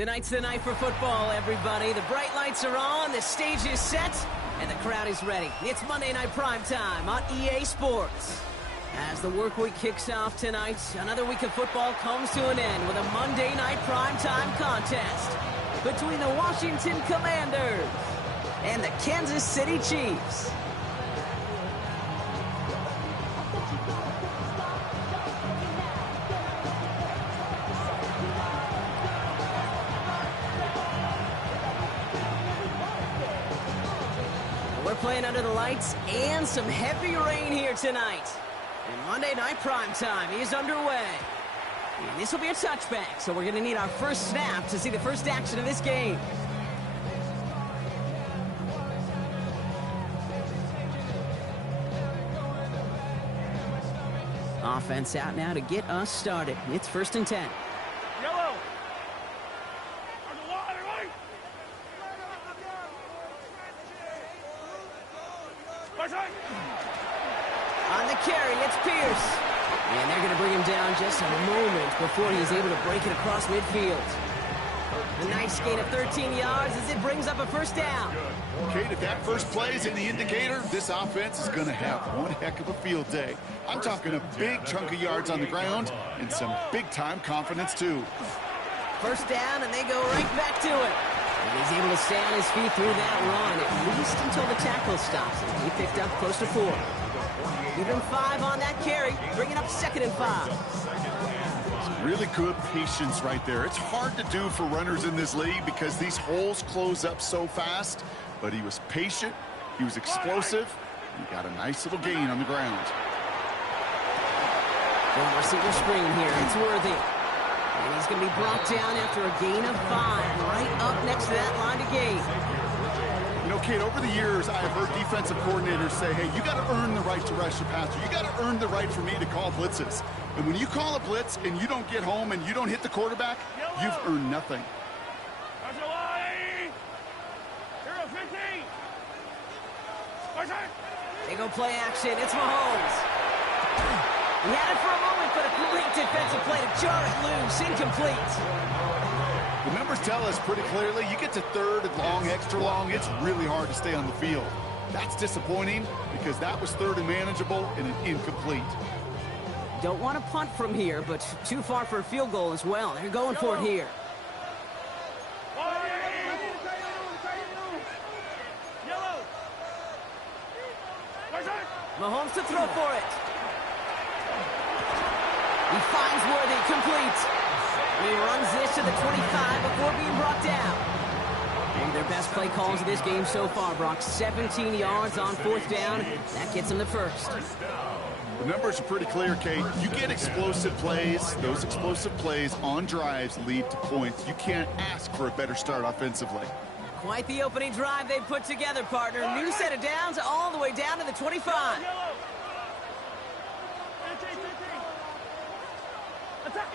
Tonight's the night for football, everybody. The bright lights are on, the stage is set, and the crowd is ready. It's Monday Night Primetime on EA Sports. As the work week kicks off tonight, another week of football comes to an end with a Monday Night Primetime contest between the Washington Commanders and the Kansas City Chiefs. We're playing under the lights and some heavy rain here tonight. And Monday Night Primetime is underway. And this will be a touchback, so we're going to need our first snap to see the first action of this game. Offense out now to get us started. It's 1st and 10. Yellow. On the carry, it's Pierce. And they're going to bring him down just a moment before he's able to break it across midfield. A nice gain of 13 yards as it brings up a first down. Kate, if that first play is any indicator, this offense is going to have one heck of a field day. I'm talking a big chunk of yards on the ground and some big-time confidence, too. First down, and they go right back to it. And he's able to stay on his feet through that run, at least until the tackle stops him. He picked up close to 4. Give him 5 on that carry, bringing up 2nd and 5. Some really good patience right there. It's hard to do for runners in this league because these holes close up so fast. But he was patient, he was explosive, and he got a nice little gain on the ground. Well, receiver screen here, it's Worthy. And he's going to be brought down after a gain of 5, right up next to that line of gain. You know, Kate, over the years, I have heard defensive coordinators say, hey, you got to earn the right to rush your passer. You got to earn the right for me to call blitzes. And when you call a blitz and you don't get home and you don't hit the quarterback, you've earned nothing. They go play action. It's Mahomes. He had it for a moment, but a great defensive play to jar it loose. Incomplete. The numbers tell us pretty clearly, you get to 3rd and long, extra long, it's really hard to stay on the field. That's disappointing because that was 3rd and manageable and an incomplete. Don't want to punt from here, but too far for a field goal as well. They're going for it here. Mahomes to throw for it. He finds Worthy, complete. He runs this to the 25 before being brought down. One of their best play calls of this game so far, Brock. 17 yards on 4th down. That gets him the first. The numbers are pretty clear, Kate. You get explosive plays. Those explosive plays on drives lead to points. You can't ask for a better start offensively. Quite the opening drive they put together, partner. New set of downs all the way down to the 25. Attack!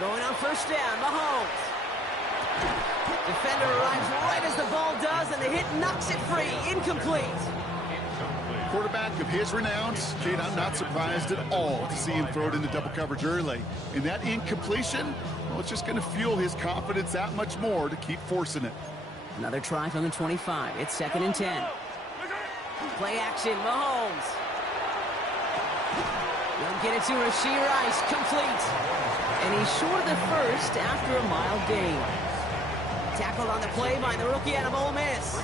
Going on first down, Mahomes. Defender arrives right as the ball does, and the hit knocks it free. Incomplete. Quarterback of his renown, Kate, I'm not surprised at all to see him throw it into double coverage early. And that incompletion, well, it's just going to fuel his confidence that much more to keep forcing it. Another try from the 25. It's 2nd and 10. Play action, Mahomes. He'll get it to Rashee Rice, complete. And he's short of the first after a mild gain. Tackled on the play by the rookie out of Ole Miss.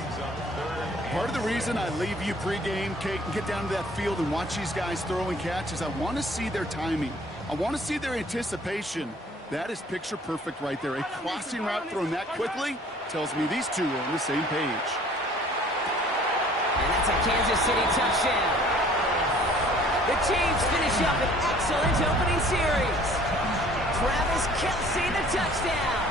Part of the reason I leave you pregame, Kate, and get down to that field and watch these guys throw and catch is I want to see their timing. I want to see their anticipation. That is picture perfect right there. A crossing route thrown that quickly tells me these two are on the same page. And that's a Kansas City touchdown. The Chiefs finish up an excellent opening series. Travis Kelce, the touchdown.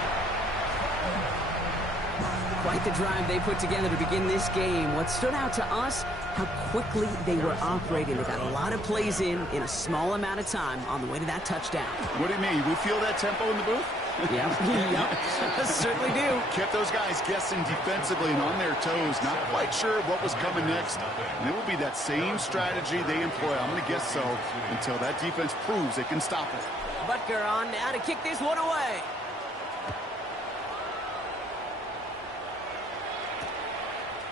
Quite the drive they put together to begin this game. What stood out to us, how quickly they were operating. They got a lot of plays in a small amount of time on the way to that touchdown. What do you mean? We feel that tempo in the booth? Yep, certainly do. Kept those guys guessing defensively and on their toes, not quite sure what was coming next. And it will be that same strategy they employ, I'm going to guess so, until that defense proves it can stop it. Butker on now to kick this one away.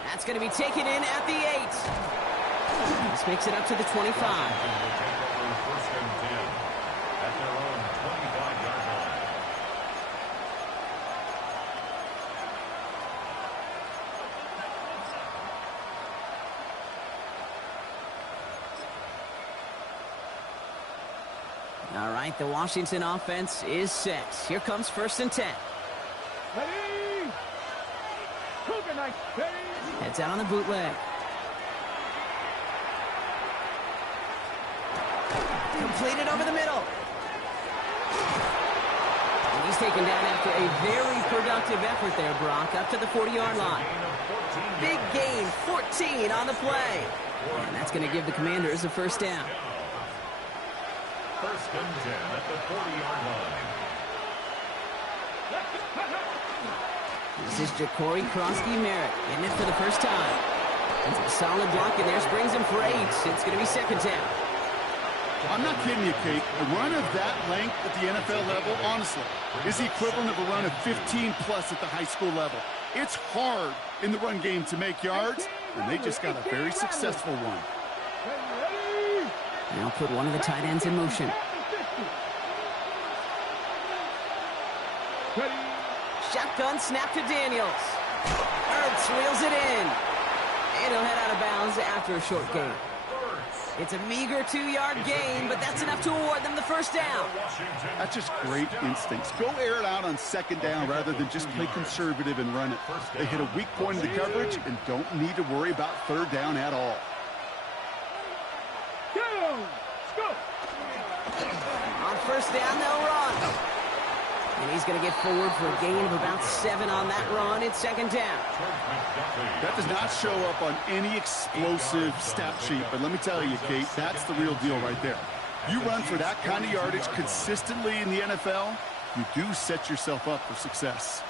That's going to be taken in at the 8. This makes it up to the 25. First and 10 at their own 25-yard line. All right, the Washington offense is set. Here comes 1st and 10. Ready! Cougar Knight, ready! Heads out on the bootleg. Completed over the middle. And he's taken down after a very productive effort there, Brock, up to the 40-yard line. Big gain, 14 on the play. And that's going to give the Commanders a first down. First and 10 at the 40-yard line. This is Ja'Cory Krosky-Merritt getting it for the first time. It's a solid block in there, springs him for 8. It's going to be second down. I'm not kidding you, Kate. A run of that length at the NFL level, honestly, is the equivalent of a run of 15-plus at the high school level. It's hard in the run game to make yards, and they just got a very successful one. Now put one of the tight ends in motion. Shotgun snap to Daniels. Ertz reels it in. And he'll head out of bounds after a short gain. It's a meager 2-yard gain, but that's enough to award them the first down. That's just great instincts. Go air it out on second down rather than just play conservative and run it. They hit a weak point in the coverage and don't need to worry about third down at all. On first down, they'll run. And he's going to get forward for a gain of about 7 on that run. It's second down. That does not show up on any explosive stat sheet, but let me tell you, Kate, that's the real deal right there. You run for that kind of yardage consistently in the NFL, you do set yourself up for success.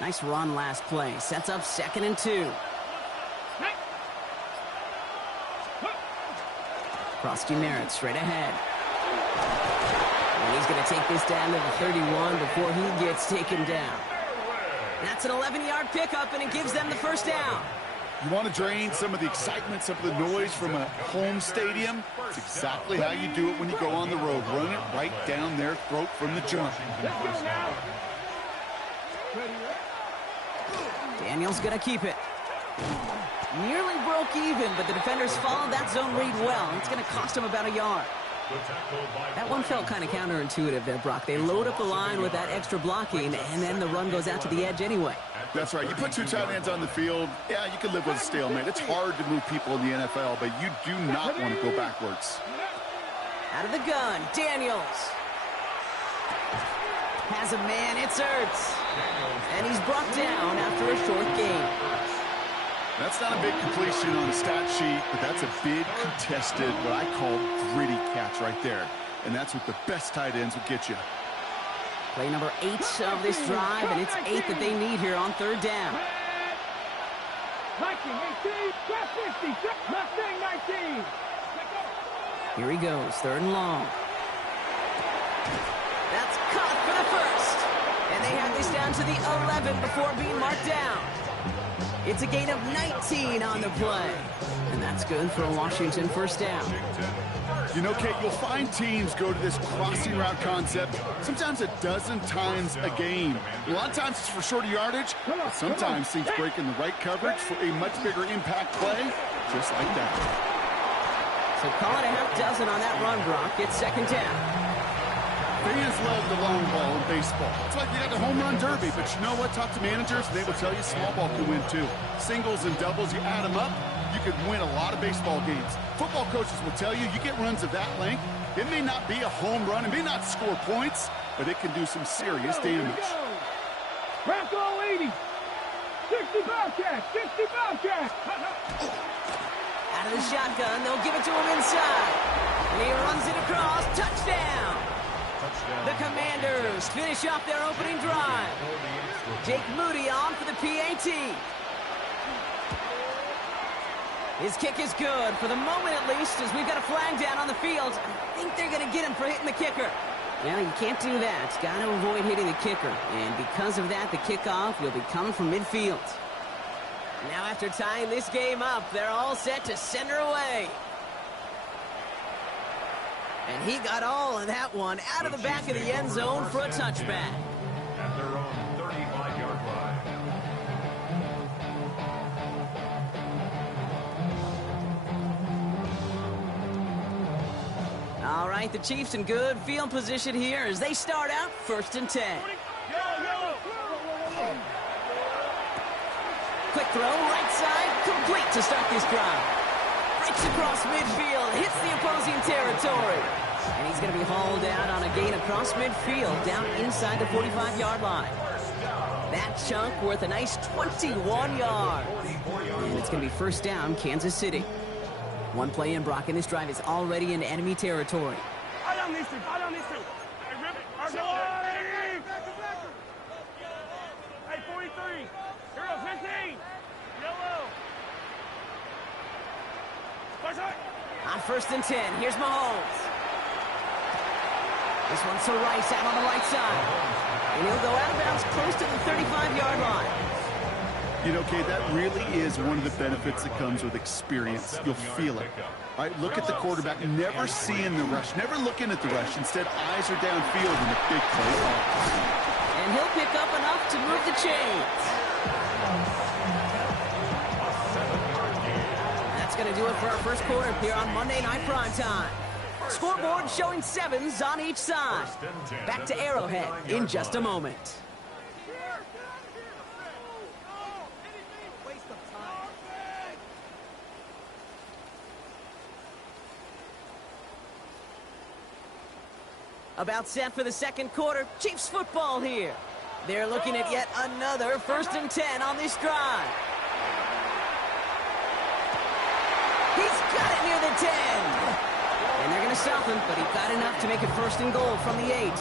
Nice run last play. Sets up 2nd and 2. Krosky-Merritt straight ahead. And he's going to take this down to the 31 before he gets taken down. That's an 11-yard pickup, and it gives them the first down. You want to drain some of the excitement, some of the noise from a home stadium? It's exactly how you do it when you go on the road. Run it right down their throat from the jump. Daniels going to keep it. Nearly broke even, but the defenders followed that zone read well. It's going to cost them about a yard. That one felt kind of counterintuitive there, Brock. They load up the line with that extra blocking, and then the run goes out to the edge anyway. That's right. You put 2 tight ends on the field, yeah, you can live with a stalemate. It's hard to move people in the NFL, but you do not want to go backwards. Out of the gun, Daniels. Has a man, it's Ertz. And he's brought down after a short gain. That's not a big completion on the stat sheet, but that's a big contested, what I call gritty catch right there. And that's what the best tight ends will get you. Play number 8 of this drive, and it's 8 that they need here on third down. 19, 18, 50, 19. Here he goes, 3rd and long. That's caught for the first. And they have this down to the 11 before being marked down. It's a gain of 19 on the play. And that's good for a Washington first down. You know, Kate, you'll find teams go to this crossing route concept sometimes a dozen times a game. A lot of times it's for shorter yardage, but sometimes things break in the right coverage for a much bigger impact play, just like that. So call it a half dozen on that run, Brock. It's second down. Fans love the long ball in baseball. It's like you got the home run derby, but you know what? Talk to managers, and they will tell you small ball can win too. Singles and doubles, you add them up, you could win a lot of baseball games. Football coaches will tell you, you get runs of that length, it may not be a home run, it may not score points, but it can do some serious damage. Crack all 80. 60 Bobcats. 60 Bobcats. Out of the shotgun, they'll give it to him inside. And he runs it across. Touchdown. The Commanders finish off their opening drive. Jake Moody on for the PAT. His kick is good, for the moment at least, as we've got a flag down on the field. I think they're going to get him for hitting the kicker. Well, you can't do that. Got to avoid hitting the kicker. And because of that, the kickoff will be coming from midfield. Now after tying this game up, they're all set to send her away. And he got all of that one out of the back of the end zone for a touchback. At their own 35-yard line. All right, the Chiefs in good field position here as they start out 1st and 10. Quick throw, right side, complete to start this drive. Breaks across midfield, hits the opposing territory. And he's going to be hauled out on a gain across midfield, down inside the 45-yard line. That chunk worth a nice 21 yards. And it's going to be first down, Kansas City. One play in, Brock, and this drive is already in enemy territory. Hey, 43. Hero 15. Yellow. On 1st and 10, here's Mahomes. This one's to Rice out on the right side. And he'll go out of bounds close to the 35-yard line. You know, Kate, that really is one of the benefits that comes with experience. You'll feel it. All right, look at the quarterback, never seeing the rush, never looking at the rush. Instead, eyes are downfield and the big play off. And he'll pick up enough to move the chains. That's going to do it for our first quarter here on Monday Night Primetime. Scoreboard showing 7s on each side. Back to Arrowhead in just a moment. About set for the second quarter. Chiefs football here. They're looking at yet another 1st and 10 on this drive. He's got it near the 10. And they're going to stop him, but he got enough to make it 1st and goal from the 8.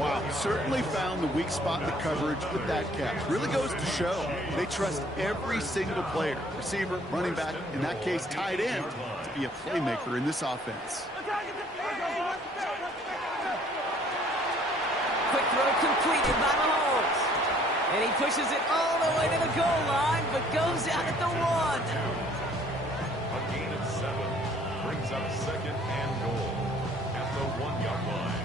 Wow, certainly found the weak spot in the coverage with that catch. Really goes to show they trust every single player, receiver, running back, in that case tight end, to be a playmaker in this offense. Quick throw completed by Mahomes. And he pushes it all the way to the goal line, but goes out at the 1. A gain of 7 brings up 2nd and goal at the 1-yard line.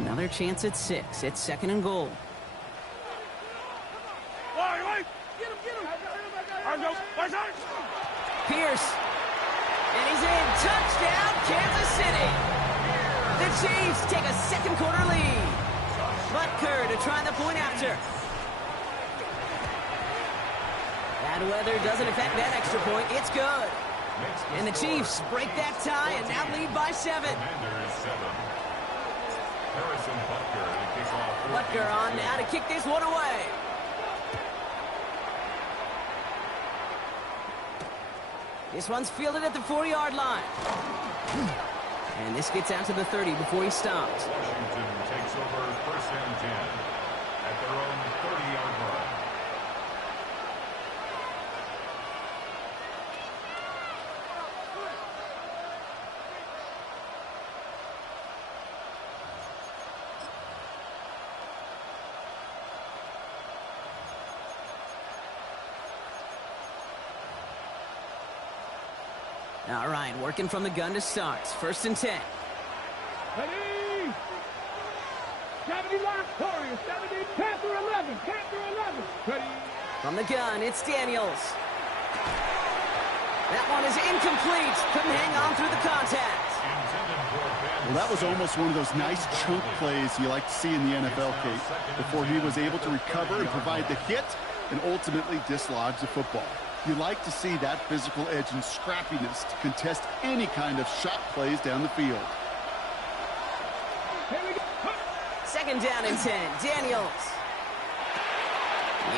Another chance at 6. It's 2nd and goal. Pierce. And he's in. Touchdown, Kansas City. The Chiefs take a second quarter lead. Butker to try the point after. Bad weather doesn't affect that extra point. It's good. And the Chiefs break that tie and now lead by 7. Commanders 7. Harrison Butker to kick off. Butker on now to kick this one away. This one's fielded at the 4-yard line. And this gets out to the 30 before he stops. Washington takes over 1st and 10 at their own 30-yard line. All right, working from the gun to start. 1st and 10. Ready. 70 Lock Warriors. 70 Panther 11. Panther 11. Ready. From the gun, it's Daniels. That one is incomplete. Couldn't hang on through the contact. Well, that was almost one of those nice chunk plays you like to see in the NFL, Kate, before he was able to recover and provide the hit and ultimately dislodge the football. You like to see that physical edge and scrappiness to contest any kind of shot plays down the field. Second down and 10. Daniels.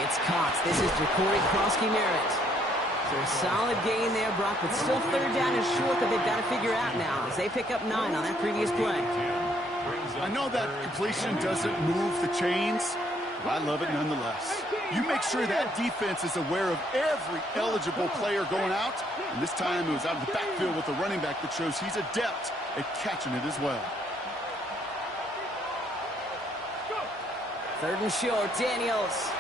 It's caught. This is Ja'Cory Krosky-Merritt. So a solid gain there, Brock, but still third down and short that they've got to figure out now as they pick up 9 on that previous play. I know that completion doesn't move the chains, but I love it nonetheless. You make sure that defense is aware of every eligible player going out, and this time it was out of the backfield with a running back that shows he's adept at catching it as well. Third and short, Daniels.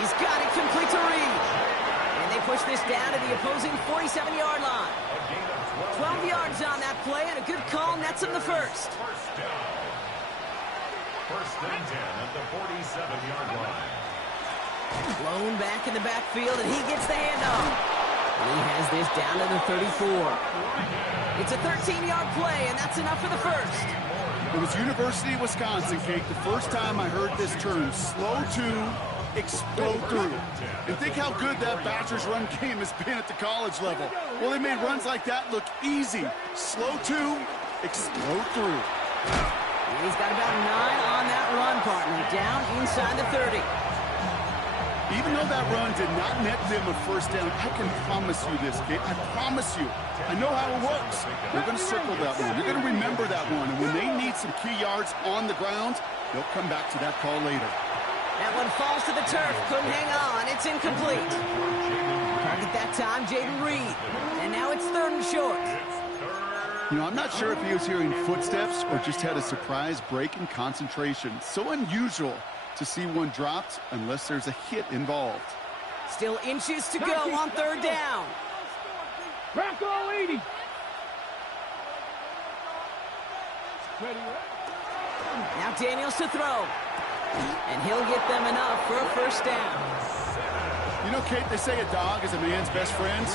He's got it complete to Reed. And they push this down to the opposing 47-yard line. 12 yards on that play, and a good call nets him the first. First and 10 at the 47-yard line. Blown back in the backfield, and he gets the handoff. And he has this down to the 34. It's a 13-yard play, and that's enough for the first. It was University of Wisconsin, Kate, the first time I heard this term, slow to explode through. And think how good that Badgers run game has been at the college level. Well, they made runs like that look easy. Slow to explode through. And he's got about 9 on that run, partner, down inside the 30. Even though that run did not net them a first down, I can promise you this, Kate. I promise you. I know how it works. They're going to circle that one. They're going to remember that one. And when they need some key yards on the ground, they'll come back to that call later. That one falls to the turf. Couldn't hang on. It's incomplete. Target that time, Jaden Reed. And now it's third and short. You know, I'm not sure if he was hearing footsteps or just had a surprise break in concentration. So unusual to see one dropped unless there's a hit involved. Still inches to go on third down. Crack all 80. Now Daniels to throw. And he'll get them enough for a first down. You know, Kate, they say a dog is a man's best friend. A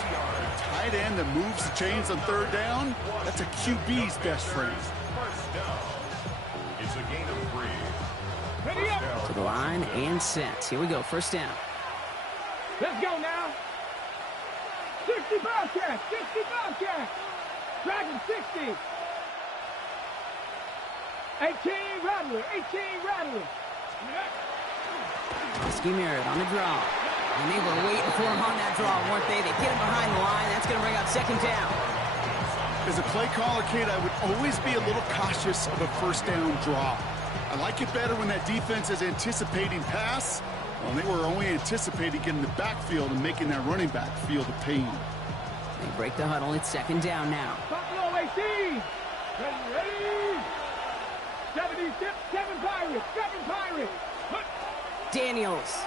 tight end that moves the chains on third down, that's a QB's best friend. First down. It's a gain of 3. Ready up. To the line and set. Here we go, first down. Let's go now. 60 Bobcat. 60 Bobcat. Dragon 60. 18 Rattler. 18 Rattler. Krosky-Merritt on the draw. And they were waiting for him on that draw, weren't they? They get him behind the line. That's going to bring up second down. As a play caller, Kate, I would always be a little cautious of a first down draw. I like it better when that defense is anticipating pass. Well, they were only anticipating getting the backfield and making that running back feel the pain. They break the huddle. It's second down now. Buffalo 18. Ready. 7 Pirates. 7 Pirates. Daniels.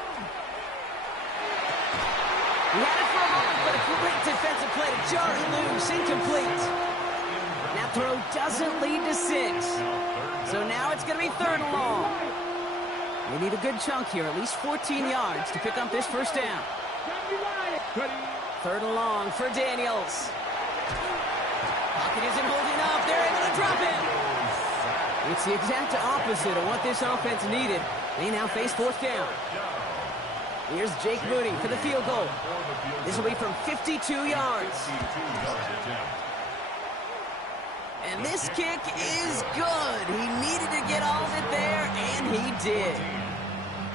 He had it for a moment, but a great defensive play to jar it loose. Incomplete. That throw doesn't lead to 6. So now it's going to be third and long. They need a good chunk here, at least 14 yards to pick up this first down. Third and long for Daniels. Pocket isn't holding up. They're able to drop it. It's the exact opposite of what this offense needed. They now face fourth down. Here's Jake Moody for the field goal. This will be from 52 yards. And this kick is good. He needed to get all of it there, and he did.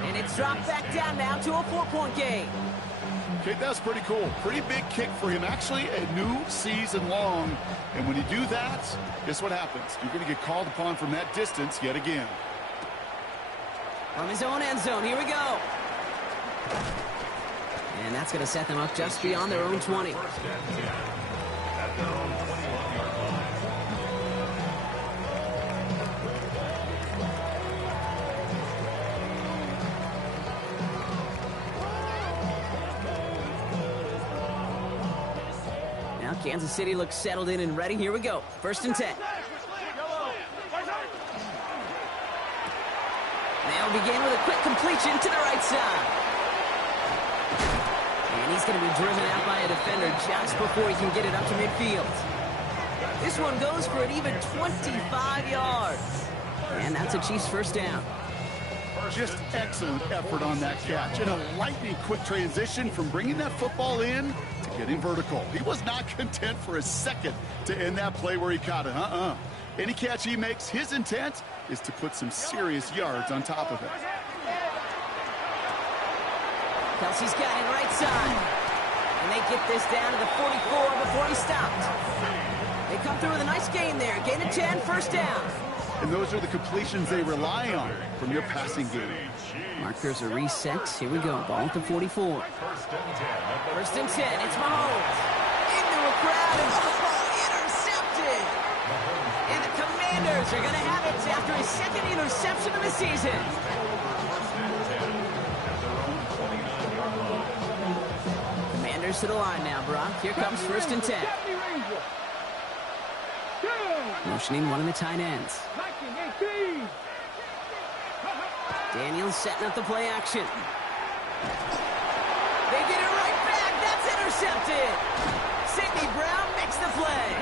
And it's dropped back down now to a 4-point game. Okay, that's pretty cool. Pretty big kick for him. Actually, a new season long. And when you do that, guess what happens? You're going to get called upon from that distance yet again. From his own end zone, here we go. And that's going to set them up just beyond their own 20. First and 10 at their own 21-yard line. Now Kansas City looks settled in and ready. Here we go. First and 10. They'll begin with a quick completion to the right side. And he's going to be driven out by a defender just before he can get it up to midfield. This one goes for an even 25 yards. And that's a Chiefs first down. Just excellent effort on that catch. And a lightning-quick transition from bringing that football in to getting vertical. He was not content for a second to end that play where he caught it. Any catch he makes, his intent is to put some serious yards on top of it. Kelsey's got it right side. And they get this down to the 44 before he stopped. They come through with a nice gain there. Gain of 10, first down. And those are the completions they rely on from your passing game. Markers are reset. Here we go. Ball at the 44. First and 10. It's Mahomes. Into a crowd and intercepted. And the Commanders are going to have it after his second interception of the season. Commanders to the line now, Brock. Here comes first and 10. Motioning one of the tight ends. Daniels setting up the play action. They get it right back. That's intercepted. Sidney Brown makes the play.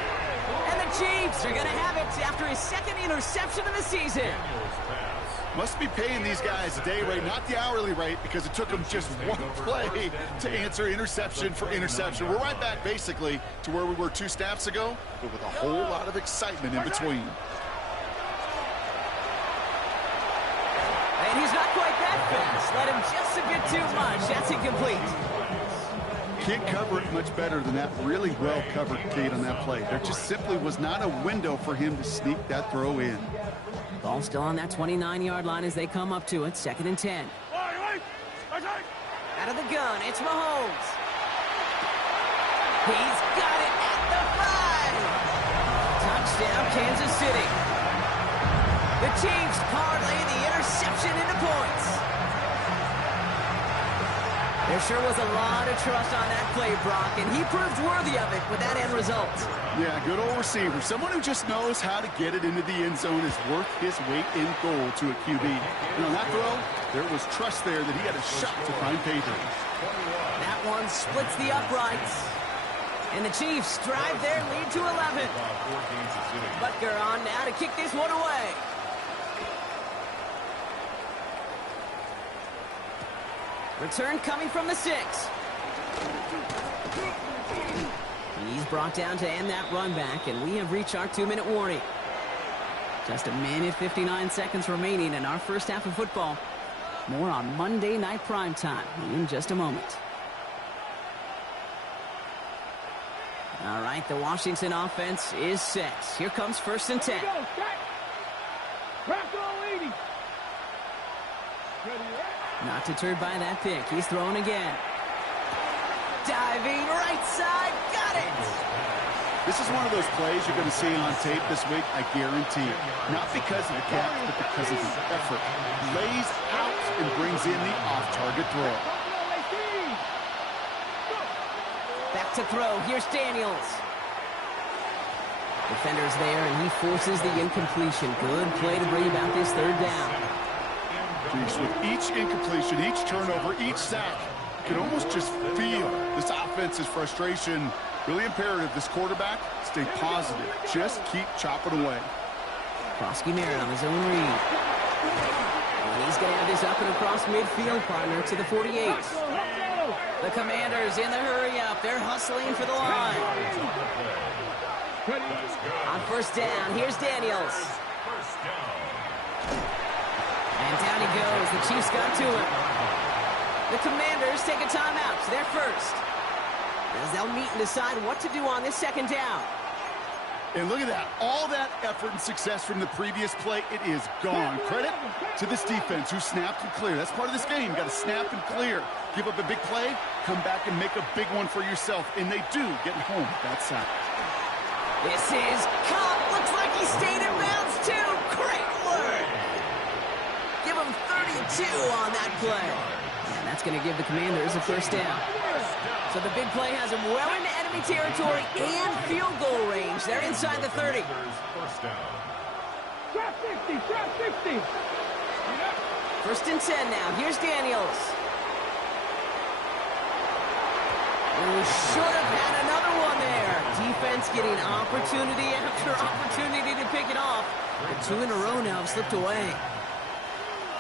And the Chiefs are going to have it after his second interception of the season. Must be paying these guys a day rate, not the hourly rate, because it took them just one play to answer interception for interception. We're right back, basically, to where we were 2 snaps ago, but with a whole lot of excitement in between. And he's not quite that fast. Let him just a bit too much. That's incomplete. Can't cover it much better than that really well-covered Cade on that play. There just simply was not a window for him to sneak that throw in. Ball still on that 29-yard line as they come up to it. Second and 10. Out of the gun, it's Mahomes. He's got it at the 5. Touchdown, Kansas City. The Chiefs parlay the interception into points. There sure was a lot of trust on that play, Brock, and he proved worthy of it with that end result. Yeah, good old receiver. Someone who just knows how to get it into the end zone is worth his weight in gold to a QB. And on that throw, there was trust there that he had a shot to find pay dirt. That one splits the uprights. And the Chiefs drive their lead to 11. Butker on now to kick this one away. Return coming from the 6. He's brought down to end that run back, and we have reached our 2-minute warning. Just a minute, 59 seconds remaining in our first half of football. More on Monday Night Primetime in just a moment. All right, the Washington offense is set. Here comes first and 10. Not deterred by that pick. He's throwing again. Diving right side. Got it. This is one of those plays you're going to see on tape this week, I guarantee. Not because of the catch, but because of the effort. Lays out and brings in the off-target throw. Back to throw. Here's Daniels. Defender's there, and he forces the incompletion. Good play to bring about this third down. With each incompletion, each turnover, each sack, you can almost just feel this offense's frustration. Really imperative, this quarterback, stay positive. Just keep chopping away. Krosky Merritt on his own read. And he's going to have this up and across midfield, partner, to the 48. The Commanders in the hurry-up. They're hustling for the line. On first down, here's Daniels. And down he goes. The Chiefs got to him. The Commanders take a timeout. They're first. As they'll meet and decide what to do on this second down. And look at that. All that effort and success from the previous play, it is gone. Credit to this defense who snapped and cleared. That's part of this game. You got to snap and clear. Give up a big play, come back and make a big one for yourself. And they do, getting home that side. This is Cobb. Looks like he stayed in bounds too. Great work. Give him 32 on that play. And that's going to give the Commanders a first down. So the big play has him well into enemy territory and field goal range. They're inside the 30. First and 10 now. Here's Daniels. We should have had another one there. Defense getting opportunity after opportunity to pick it off. But 2 in a row now have slipped away.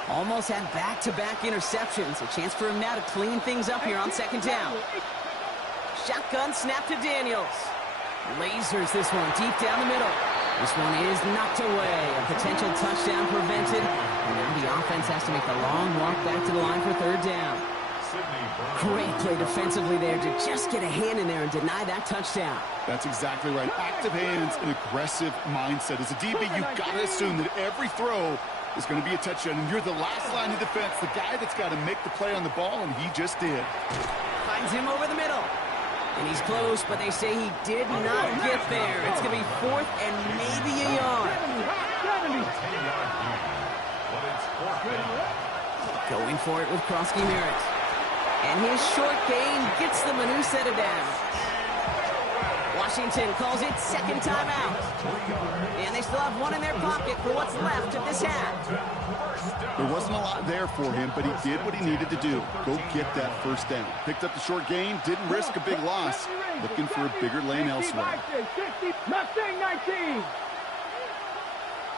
Almost had back-to-back interceptions. A chance for him now to clean things up here on second down. Shotgun snap to Daniels. Lasers this one deep down the middle. This one is knocked away. A potential touchdown prevented. And now the offense has to make the long walk back to the line for third down. Great play defensively there to just get a hand in there and deny that touchdown. That's exactly right. Active hands and aggressive mindset. As a DB, you've got to assume that every throw is going to be a touchdown. And you're the last line of defense, the guy that's got to make the play on the ball, and he just did. Finds him over the middle. And he's close, but they say he did not get there. It's going to be fourth and maybe a yard. 70. Going for it with Krosky Merritt. And his short gain gets them a new set of downs. Washington calls it second timeout. And they still have one in their pocket for what's left of this half. There wasn't a lot there for him, but he did what he needed to do. Go get that first down. Picked up the short gain, didn't risk a big loss. Looking for a bigger lane elsewhere. 60, Mustang 19.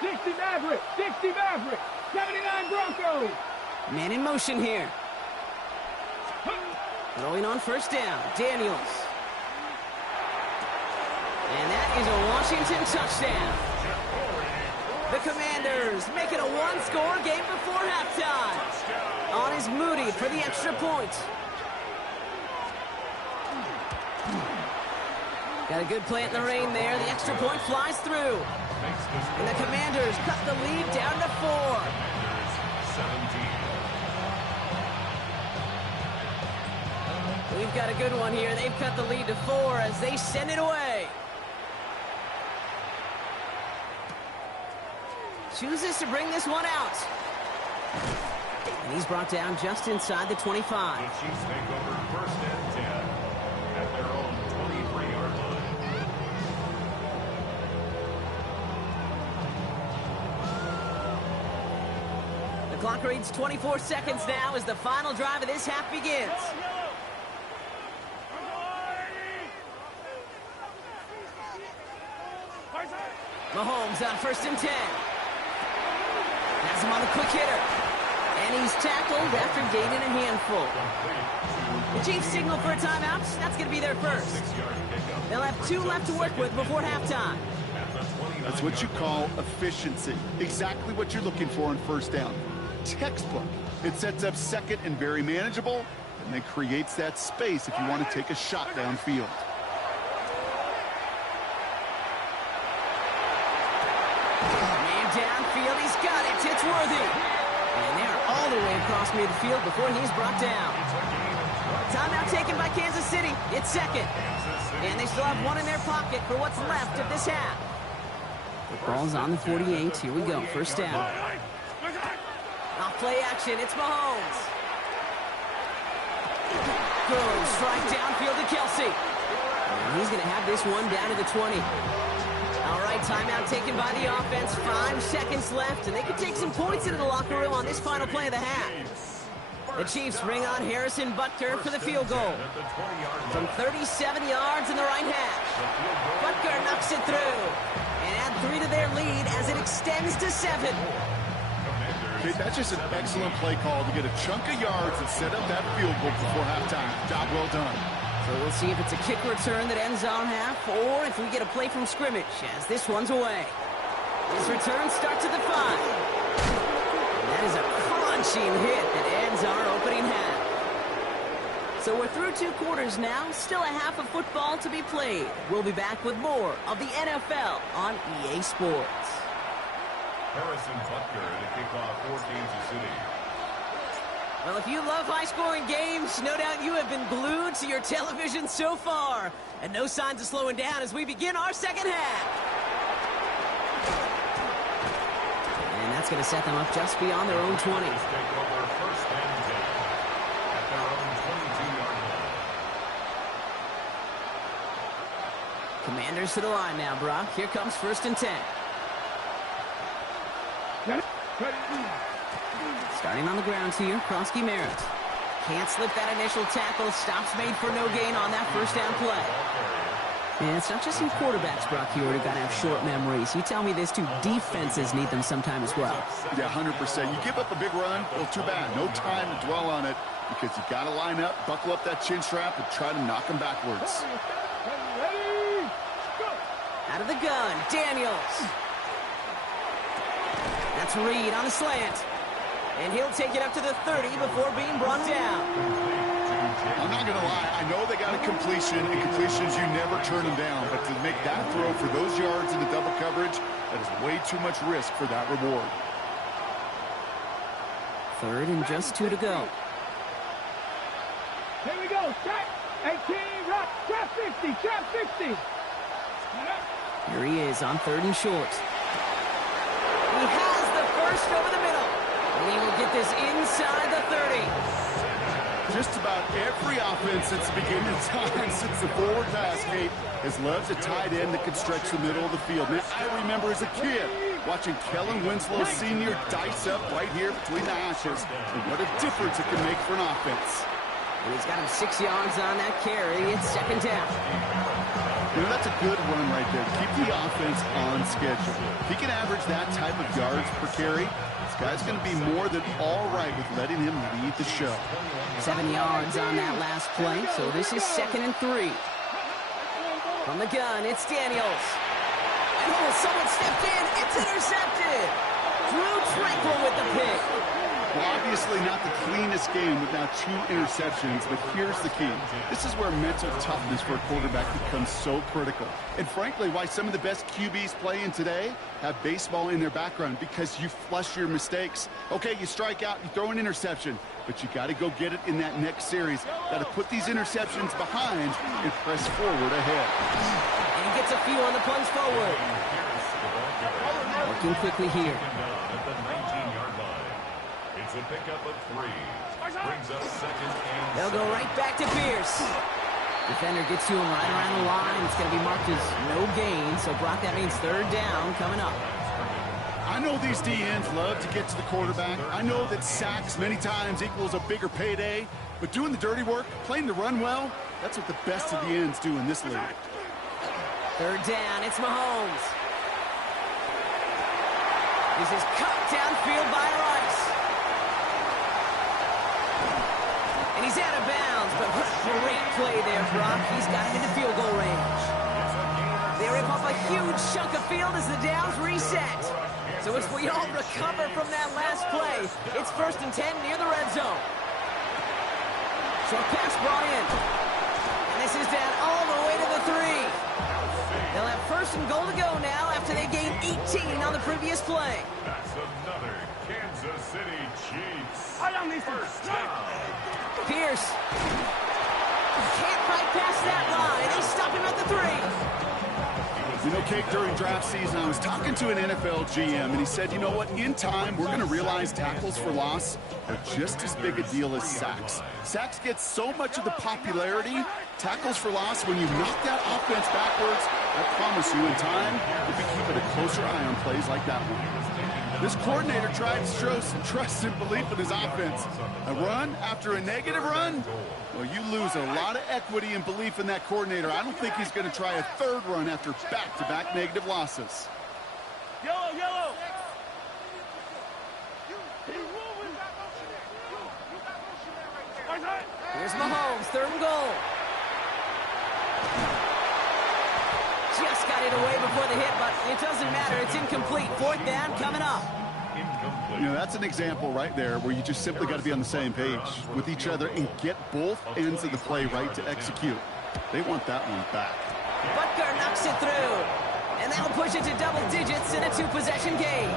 60 Maverick, 60 Maverick, 79 Broncos. Man in motion here. Throwing on first down, Daniels. And that is a Washington touchdown. The Commanders make it a one-score game before halftime. On is Moody for the extra point. Got a good play in the rain there. The extra point flies through. And the Commanders cut the lead down to 4. 17. We've got a good one here. They've cut the lead to 4 as they send it away. Chooses to bring this one out. And he's brought down just inside the 25. The Chiefs take over first and 10 at their own 23-yard line. The clock reads 24 seconds now as the final drive of this half begins. Mahomes on first and 10. Has him on the quick hitter. And he's tackled after gaining a handful. The Chiefs signal for a timeout. That's going to be their first. They'll have 2 left to work with before halftime. That's what you call efficiency. Exactly what you're looking for in first down. Textbook. It sets up second and very manageable, and then creates that space if you want to take a shot downfield. Downfield, he's got it. It's Worthy. And they're all the way across midfield before he's brought down. Timeout taken by Kansas City. It's second. And they still have one in their pocket for what's left of this half. The ball's on the 48. Here we go. First down. Off play action. It's Mahomes. Good strike downfield to Kelsey. And he's going to have this one down to the 20. All right, timeout taken by the offense. 5 seconds left, and they can take some points into the locker room on this final play of the half. The Chiefs bring on Harrison Butker for the field goal. From 37 yards in the right half. Butker knocks it through. And add 3 to their lead as it extends to 7. Okay, that's just an excellent play call to get a chunk of yards and set up that field goal before halftime. Job well done. So we'll see if it's a kick return that ends our half, or if we get a play from scrimmage as this one's away. This return starts at the 5. And that is a crunching hit that ends our opening half. So we're through 2 quarters now, still a half of football to be played. We'll be back with more of the NFL on EA Sports. Harrison Butker to kick off for Kansas City. Well, if you love high-scoring games, no doubt you have been glued to your television so far. And no signs of slowing down as we begin our second half. And that's going to set them up just beyond their own 20. Take over first and 10 at their own 22-yard line. Commanders to the line now, Brock. Here comes first and 10. Starting on the ground here, Krosky Merritt. Can't slip that initial tackle. Stops made for no gain on that first down play. And it's not just some quarterbacks, Brock, here who got to have short memories. You tell me this too, defenses need them sometime as well. Yeah, 100%. You give up a big run, well, too bad. No time to dwell on it because you got to line up, buckle up that chin strap, and try to knock them backwards. Out of the gun, Daniels. That's Reed on a slant. And he'll take it up to the 30 before being brought down. I'm not going to lie. I know they got a completion, and completions, you never turn them down. But to make that throw for those yards in the double coverage, that is way too much risk for that reward. 3rd and just 2 to go. Here we go. Trap 18, rock, trap 50, trap 50. Here he is on 3rd and short. He has the first over the middle. He will get this inside the 30. Just about every offense since the beginning of time, since the forward pass, Kate, has loved a tight end that could stretch the middle of the field. Man, I remember as a kid watching Kellen Winslow Sr. dice up right here between the hashes. And what a difference it can make for an offense. And he's got him 6 yards on that carry. It's 2nd down. You know, that's a good run right there. Keep the offense on schedule. If he can average that type of yards per carry, this guy's going to be more than all right with letting him lead the show. 7 yards on that last play, so this is 2nd and 3. From the gun, it's Daniels. Oh, someone stepped in. It's intercepted. Drew Tranquill with the pick. Well, obviously not the cleanest game with now 2 interceptions, but here's the key. This is where mental toughness for a quarterback becomes so critical. And frankly, why some of the best QBs playing today have baseball in their background, because you flush your mistakes. Okay, you strike out, you throw an interception, but you got to go get it in that next series. Got to put these interceptions behind and press forward ahead. And he gets a few on the plunge forward. Working quickly here. It's a pickup of 3. Brings up 2nd and They'll go right back to Pierce. Defender gets to him right around the line. It's going to be marked as no gain. So, Brock, that means 3rd down coming up. I know these DNs love to get to the quarterback. I know that sacks many times equals a bigger payday. But doing the dirty work, playing the run well, that's what the best of the ends do in this league. 3rd down. It's Mahomes. This is cut downfield by Rice. And he's out of bounds, but great play there, Brock. He's got him into field goal range. They rip off a huge chunk of field as the downs reset. So as we all recover from that last play, it's 1st and 10 near the red zone. Short pass brought in. And this is down all the way to the 3. They'll have 1st and goal to go now after they gained 18 on the previous play. That's another Kansas City Chiefs. First down. Pierce can't fight past that line. They stop him at the 3. You know, Kate, during draft season, I was talking to an NFL GM, and he said, you know what, in time, we're going to realize tackles for loss are just as big a deal as sacks. Sacks get so much of the popularity. Tackles for loss, when you knock that offense backwards, I promise you, in time, you'll be keeping a closer eye on plays like that one. This coordinator tried to show some trust and belief in his offense. A run after a negative run? Well, you lose a lot of equity and belief in that coordinator. I don't think he's going to try a 3rd run after back-to-back negative losses. Yellow, yellow. Here's Mahomes, 3rd and goal. Just got it away before the hit, but it doesn't matter. It's incomplete. 4th down coming up. You know, that's an example right there where you just simply got to be on the same page with each other and get both ends of the play right to execute. They want that one back. Butker knocks it through. And that'll push it to double digits in a 2-possession game.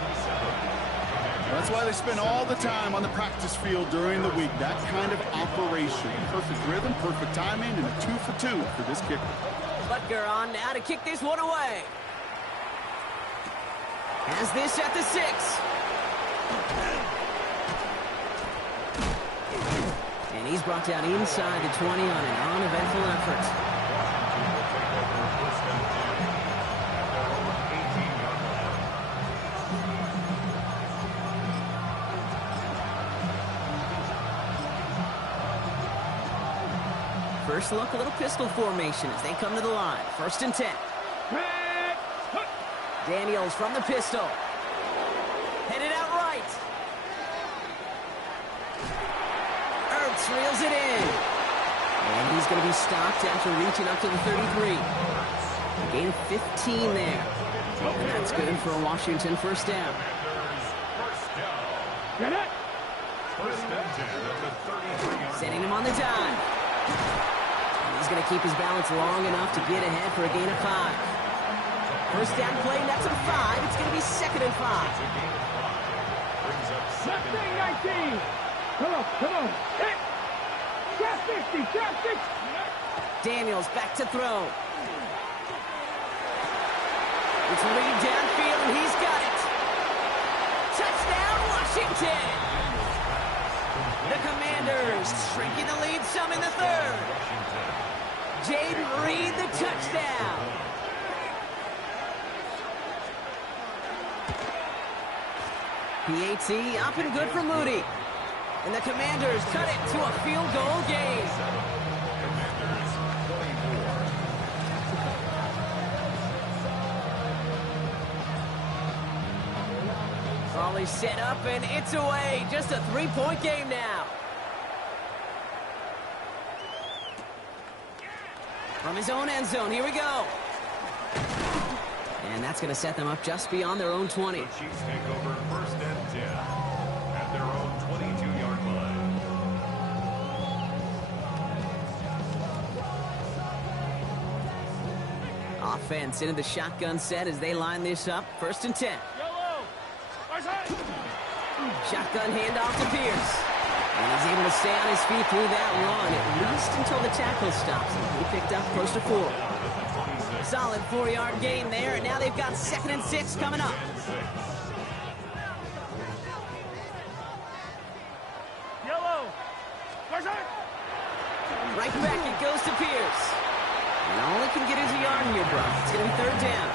That's why they spend all the time on the practice field during the week. That kind of operation. Perfect rhythm, perfect timing, and a 2 for 2 for this kicker. Butker on now to kick this one away. Has this at the 6. And he's brought down inside the 20 on an uneventful effort. First look, a little pistol formation as they come to the line. 1st and 10. Daniels from the pistol. Headed out right. Ertz reels it in. And he's going to be stopped after reaching up to the 33. A gain of 15 there. And that's good for a Washington first down. Get it. First and 10 at the 33-yard Setting him on the dive. He's going to keep his balance long enough to get ahead for a gain of 5. First down play, that's a 5. It's going to be 2nd and 5. brings up Left second. thing, 19. Come on. Hit. Shot 50, shot 60. Daniels back to throw. It's Reed downfield, and he's got it. Touchdown, Washington. The Commanders shrinking the lead some in the 3rd. Jaden Reed, the touchdown. PAT up and good for Moody. And the Commanders cut it to a field goal game. Commanders 24. Crawley set up, and it's away. Just a 3-point game now. From his own end zone, here we go. And that's going to set them up just beyond their own 20. The Chiefs take over 1st and 10 at their own 22-yard line. Offense into the shotgun set as they line this up. 1st and 10. Yellow. Shotgun handoff to Pierce. And he's able to stay on his feet through that run, at least until the tackle stops him. He picked up close to 4. Solid 4-yard gain there, and now they've got 2nd and 6 coming up. Yellow. Right back it goes to Pierce. And all he can get is a yard here, bro. It's going to be 3rd down.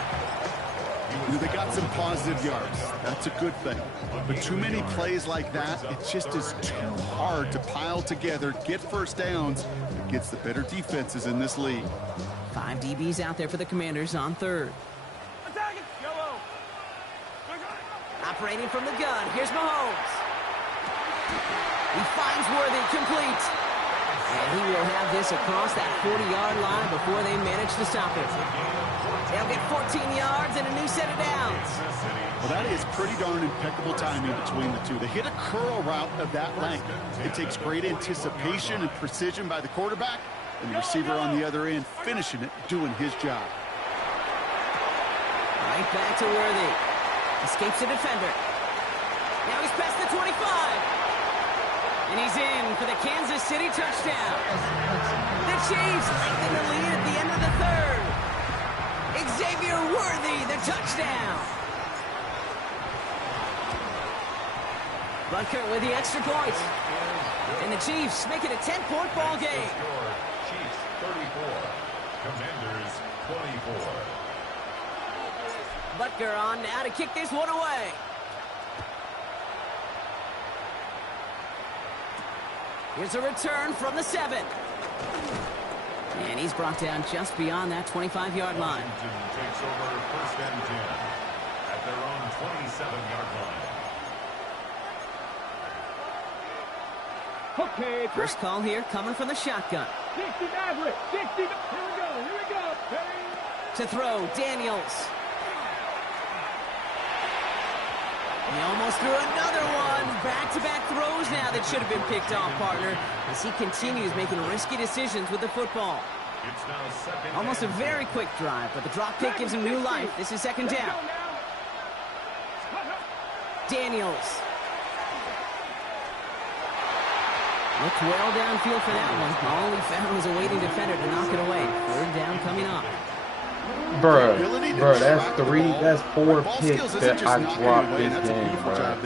They got some positive yards. That's a good thing. But too many plays like that, it just is too hard to pile together, get first downs against the better defenses in this league. 5 DBs out there for the Commanders on 3rd. Attack it. Yellow. Operating from the gun, here's Mahomes. He finds Worthy, complete. And he will have this across that 40-yard line before they manage to stop it. They'll get 14 yards and a new set of downs. Well, that is pretty darn impeccable timing between the two. They hit a curl route of that length. It takes great anticipation and precision by the quarterback, and the receiver on the other end finishing it, doing his job. Right back to Worthy. Escapes the defender. Now he's past the 25. And he's in for the Kansas City touchdown. The Chiefs lengthen the lead at the end of the 3rd. Xavier Worthy, the touchdown. Butker with the extra point. And the Chiefs make it a 10-point ball game. Chiefs 34, Commanders 24. Butker on now to kick this one away. Here's a return from the 7. And he's brought down just beyond that 25-yard line. Washington takes over 1st and 10 at their own 27-yard line. Okay. First call here coming from the shotgun. 60 Maverick. 60. Here we go. To throw, Daniels. He almost threw another one. Back-to-back throws now that should have been picked off, partner, as he continues making risky decisions with the football. It's now 2nd Almost a and very quick drive, but the drop kick gives him new life. This is 2nd down. Daniels. Looked well downfield for that one. All he found was a waiting defender to knock it away. 3rd down coming up. Bruh, that's 4 picks that I dropped this game, bruh.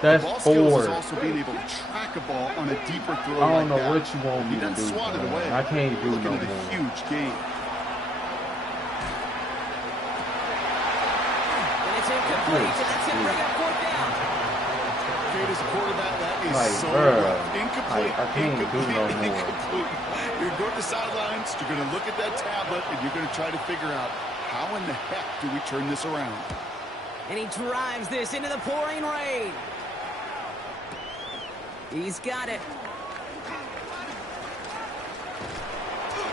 That's 4. Also being able to track a ball on a deeper throw. I don't know what you want me to do, swat it away. I can't do Looking no at a more. huge game. And it's incomplete, and that's going to bring up 4th down. Kate, as a quarterback, that is like, so bruh, incomplete. I can't do no more. Incomplete. You're going to go to the sidelines, you're going to look at that tablet, and you're going to try to figure out how in the heck do we turn this around. And he drives this into the pouring rain. He's got it.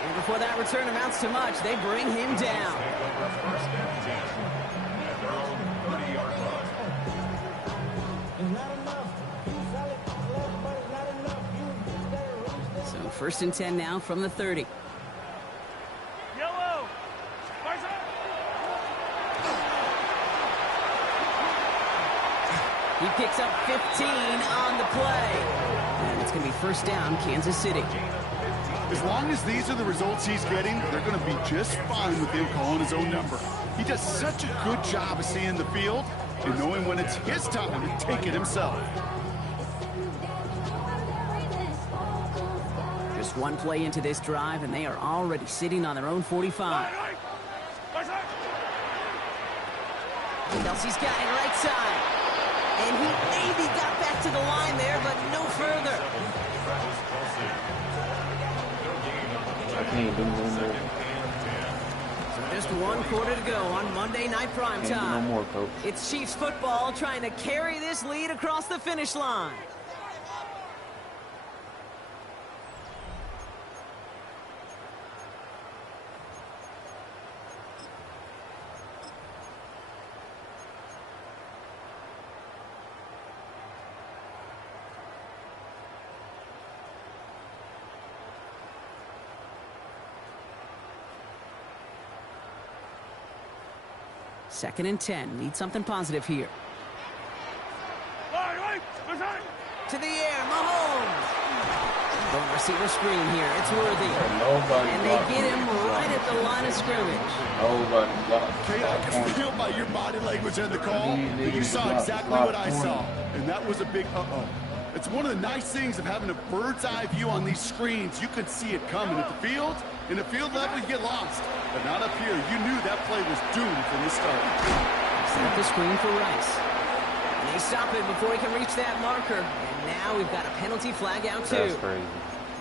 And before that return amounts to much, they bring him down. So 1st and 10 now from the 30. Yellow. He picks up 15 on the play. And it's going to be 1st down, Kansas City. As long as these are the results he's getting, they're going to be just fine with him calling his own number. He does such a good job of seeing the field and knowing when it's his time to take it himself. Just one play into this drive, and they are already sitting on their own 45. Kelsey's got it right side. And he maybe got back to the line there, but no further. I can't do no more. So just 1 quarter to go on Monday Night Prime Time. No more, coach. It's Chiefs football trying to carry this lead across the finish line. Second and 10. Need something positive here. To the air, Mahomes. Going receiver screen here. It's Worthy. And they get him right at the line of scrimmage. Kate, I can feel by your body language and the call that you saw exactly what I saw. And that was a big uh-oh. It's one of the nice things of having a bird's eye view on these screens. You could see it coming at the field. In the field level, you get lost. But not up here. You knew that play was doomed from the start. Set up the screen for Rice. And they stop him before he can reach that marker. And now we've got a penalty flag out, too. That's crazy.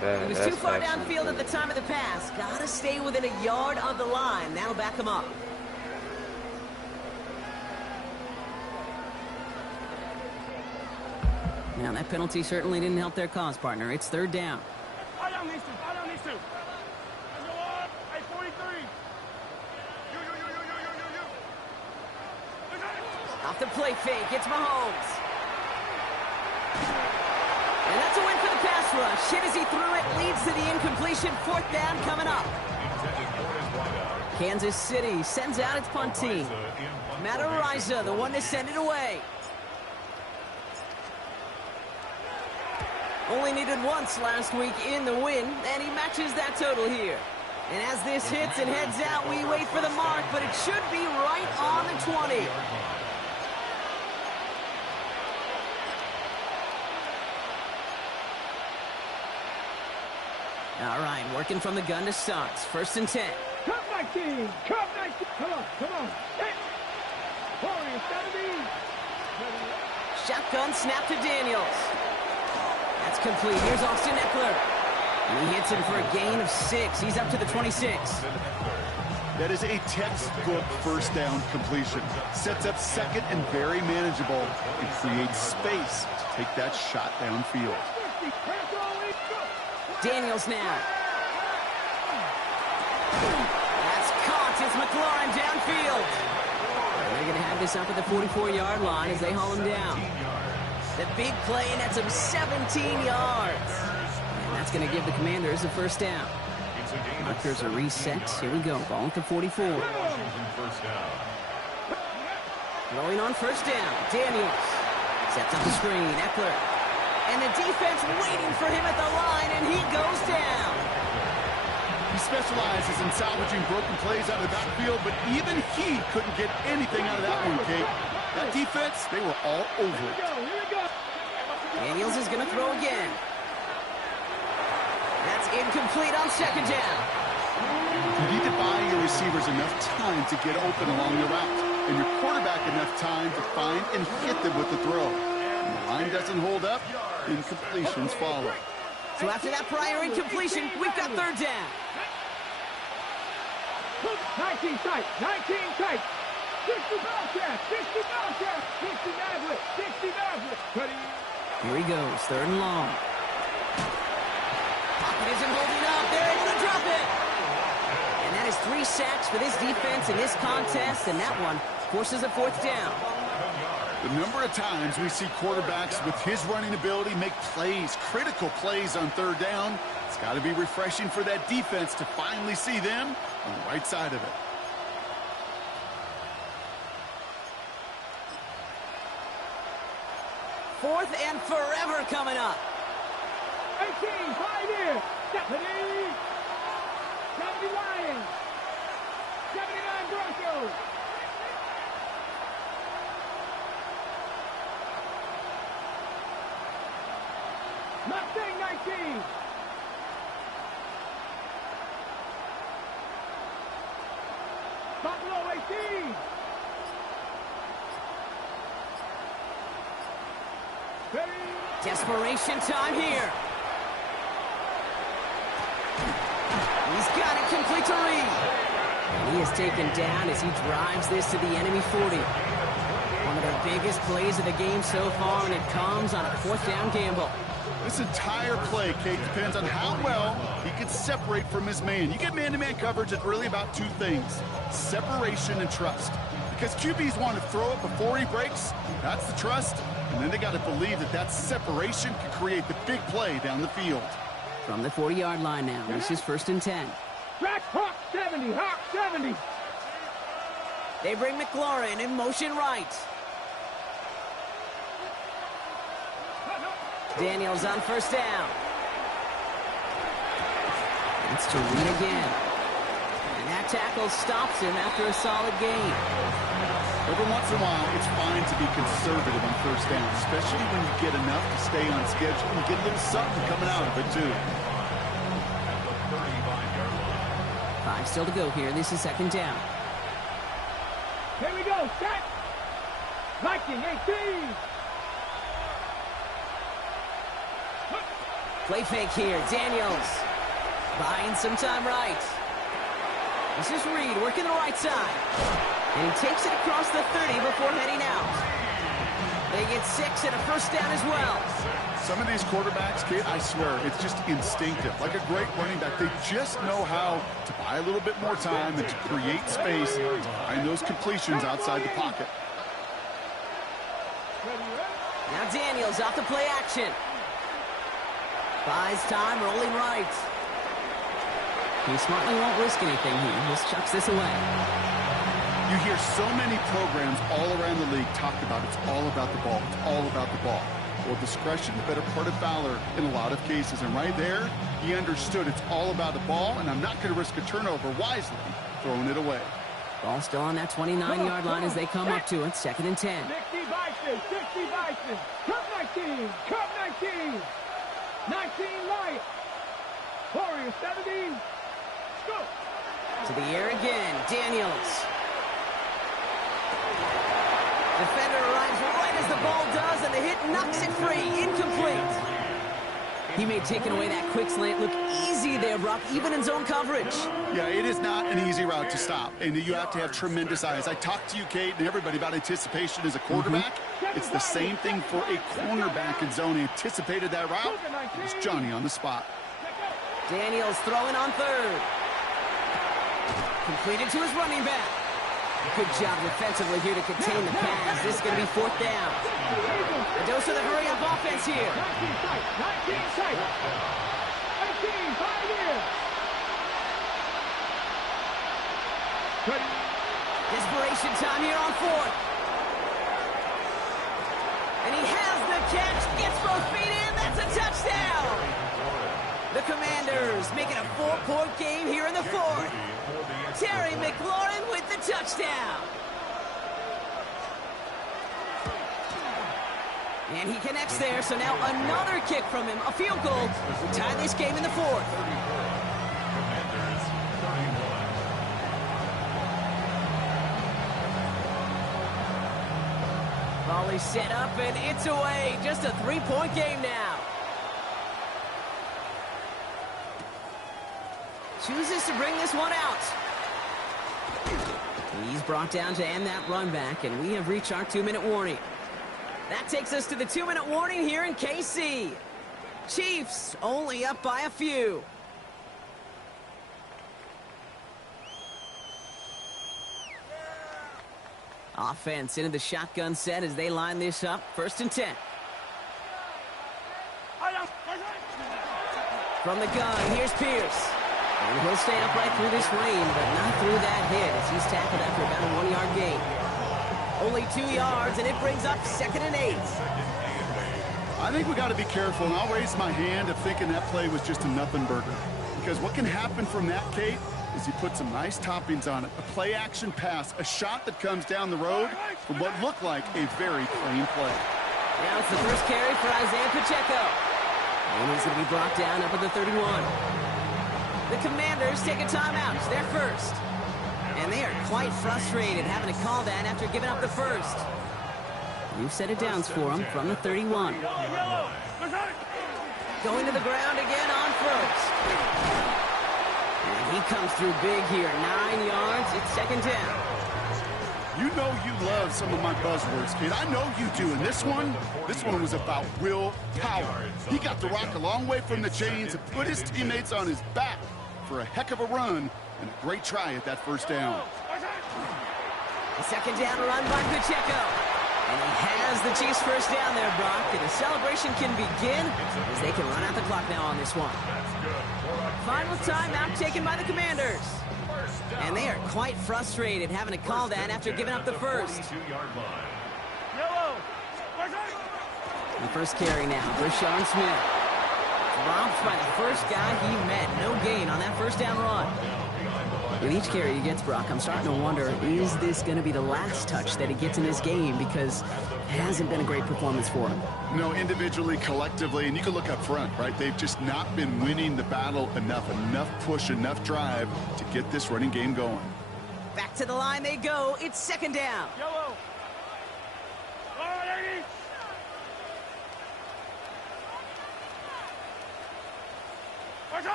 He was too far downfield at the time of the pass. Got to stay within a yard of the line. That'll back him up. Now, that penalty certainly didn't help their cause, partner. It's 3rd down. Off the play fake, it's Mahomes. And that's a win for the pass rush. Hit as he threw it, leads to the incompletion. 4th down coming up. Kansas City sends out its punt team. Matt Araiza, the one to send it away. Only needed once last week in the win, and he matches that total here. And as this hits and heads out, we wait for the mark, but it should be right on the 20. All right, working from the gun to start. 1st and 10. Come 19. Come 19. Come on. Hey. Corey, it's gotta be. Shotgun snap to Daniels. That's complete. Here's Austin Eckler. And he hits him for a gain of 6. He's up to the 26. That is a textbook 1st down completion. Sets up 2nd and very manageable and creates space to take that shot downfield. Daniels now. That's caught. It's McLaurin downfield. And they're going to have this up at the 44-yard line as they haul him down. The big play, and that's him 17 yards. And that's going to give the Commanders a 1st down. Markers are reset. Here we go. Ball at the 44. Rolling on 1st down. Daniels sets up the screen. Eckler. And the defense waiting for him at the line, and he goes down. He specializes in salvaging broken plays out of the backfield, but even he couldn't get anything out of that one, Kate. That defense, they were all over it. Daniels is going to throw again. That's incomplete on 2nd down. You need to buy your receivers enough time to get open along the route, and your quarterback enough time to find and hit them with the throw. The line doesn't hold up. Incompletions follow. So after that prior incompletion, we've got third down. 19 tight, 19 tight. 60 Belichick, 60 Belichick, 60 Maverick, 60 Maverick. Here he goes, third and long. Pocket isn't holding up. They're able to drop it. And that is 3 sacks for this defense in this contest, and that one forces a fourth down. The number of times we see quarterbacks with his running ability make plays, critical plays on third down, it's got to be refreshing for that defense to finally see them on the right side of it. Fourth and forever coming up. 18, pioneer. 70. 70 Lions. 79 Broncos. Mustang 19. Buffalo 18. Desperation time here. He's got it complete to Reed. And he is taken down as he drives this to the enemy 40. One of the biggest plays of the game so far, and it comes on a fourth down gamble. This entire play, Kate, depends on how well he can separate from his man. You get man-to-man coverage, it's really about 2 things: separation and trust. Because QBs want to throw it before he breaks. That's the trust. And then they got to believe that that separation can create the big play down the field. From the 40-yard line now, this is 1st and 10. Track Hawk 70, Hawk 70. They bring McLaurin in motion right. Daniels on 1st down. It's to Reed again. And that tackle stops him after a solid gain. Every once in a while, it's fine to be conservative on 1st down, especially when you get enough to stay on schedule and get a little something coming out of it, too. 5 still to go here. This is 2nd down. Here we go, set. Viking 18. Play fake here. Daniels buying some time right. This is Reed working the right side. And he takes it across the 30 before heading out. They get 6 and a 1st down as well. Some of these quarterbacks, Kate, I swear, it's just instinctive. Like a great running back, they just know how to buy a little bit more time and to create space to find those completions outside the pocket. Now Daniels off the play action. Buys time, rolling right. He smartly won't risk anything here. Just chucks this away. You hear so many programs all around the league talk about it's all about the ball. It's all about the ball. Well, discretion, the better part of valor in a lot of cases. And right there, he understood it's all about the ball, and I'm not going to risk a turnover wisely, throwing it away. Ball still on that 29-yard line as they come up to it. 2nd and 10. 60 Bison, 60 Bison. Cup 19, Cup 19. 19 Lions. Warriors 17. Go. To the air again. Daniels. Defender arrives right as the ball does, and the hit knocks it free. Incomplete. He made taking away that quick slant look easy there, Brock, even in zone coverage. Yeah, it is not an easy route to stop, and you have to have tremendous eyes. I talked to you, Kate, and everybody about anticipation as a quarterback. It's the same thing for a cornerback in zone. He anticipated that route. It's Johnny on the spot. Daniels throwing on 3rd. Completed to his running back. Good job defensively here to contain the pass. This is going to be 4th down. A dose of the hurry-up offense here. 19 tight, 19 tight. 18, Pioneer. Desperation time here on 4th. And he has the catch, gets both feet in, that's a touchdown! The Commanders make it a 4-point game here in the 4th. Terry McLaurin with the touchdown. And he connects there, so now another kick from him, a field goal, to tie this game in the 4th. Volley set up, and it's away. Just a three-point game now. Chooses to bring this one out. He's brought down to end that run back, and we have reached our 2-minute warning. That takes us to the 2-minute warning here in KC. Chiefs only up by a few. Offense into the shotgun set as they line this up. 1st and 10. From the gun, here's Pierce. And he'll stay upright through this rain, but not through that hit as he's tackled after about a 1-yard gain. Only 2 yards, and it brings up 2nd and 8. I think we got to be careful, and I'll raise my hand of thinking that play was just a nothing burger. Because what can happen from that, Kate, is he put some nice toppings on it. A play-action pass, a shot that comes down the road from what looked like a very clean play. Now it's the first carry for Isaiah Pacheco. And he's going to be brought down up at the 31. The Commanders take a timeout. They're first. And they are quite frustrated having to call that after giving up the first. You've set it down for them from the 31. Going to the ground again on first. And he comes through big here. 9 yards. It's 2nd down. You know you love some of my buzzwords, kid. I know you do. And this one was about willpower. He got the rock a long way from the chains and put his teammates on his back for a heck of a run and a great try at that 1st down. The 2nd down run by Pacheco. And he has the Chiefs' 1st down there, Brock. And the celebration can begin as they can run out the clock now on this one. Final timeout taken by the Commanders. And they are quite frustrated having to call that after giving up the first. The first carry now, Rashawn Smith. Dropped by the first guy he met. No gain on that 1st down run. With each carry he gets, Brock, I'm starting to wonder, is this going to be the last touch that he gets in this game? Because it hasn't been a great performance for him. No, individually, collectively, and you can look up front, right? They've just not been winning the battle enough push, enough drive to get this running game going. Back to the line they go. It's 2nd down. Yellow.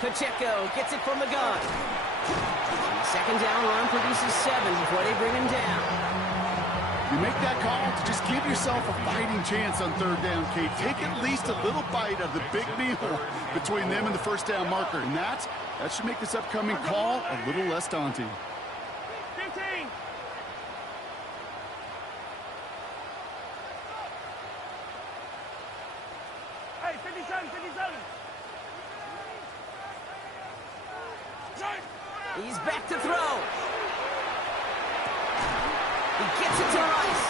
Pacheco gets it from the gun. The 2nd down run produces 7 before they bring him down. You make that call to just give yourself a fighting chance on 3rd down, Kate. Take at least a little bite of the big meal between them and the 1st down marker. And that should make this upcoming call a little less daunting. 15. Hey, 57, 57. He's back to throw. He gets it to Rice.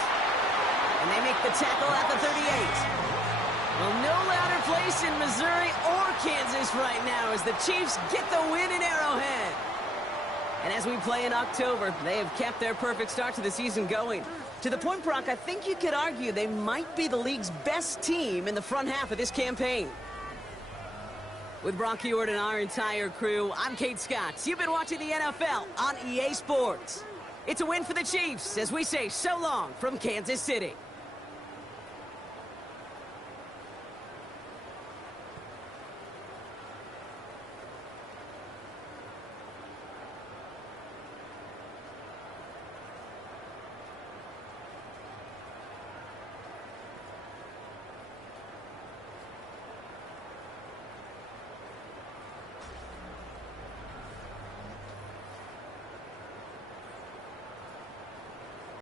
And they make the tackle at the 38. Well, no louder place in Missouri or Kansas right now as the Chiefs get the win in Arrowhead. And as we play in October, they have kept their perfect start to the season going. To the point, Brock, I think you could argue they might be the league's best team in the front half of this campaign. With Brock Huard and our entire crew, I'm Kate Scott. You've been watching the NFL on EA Sports. It's a win for the Chiefs as we say so long from Kansas City.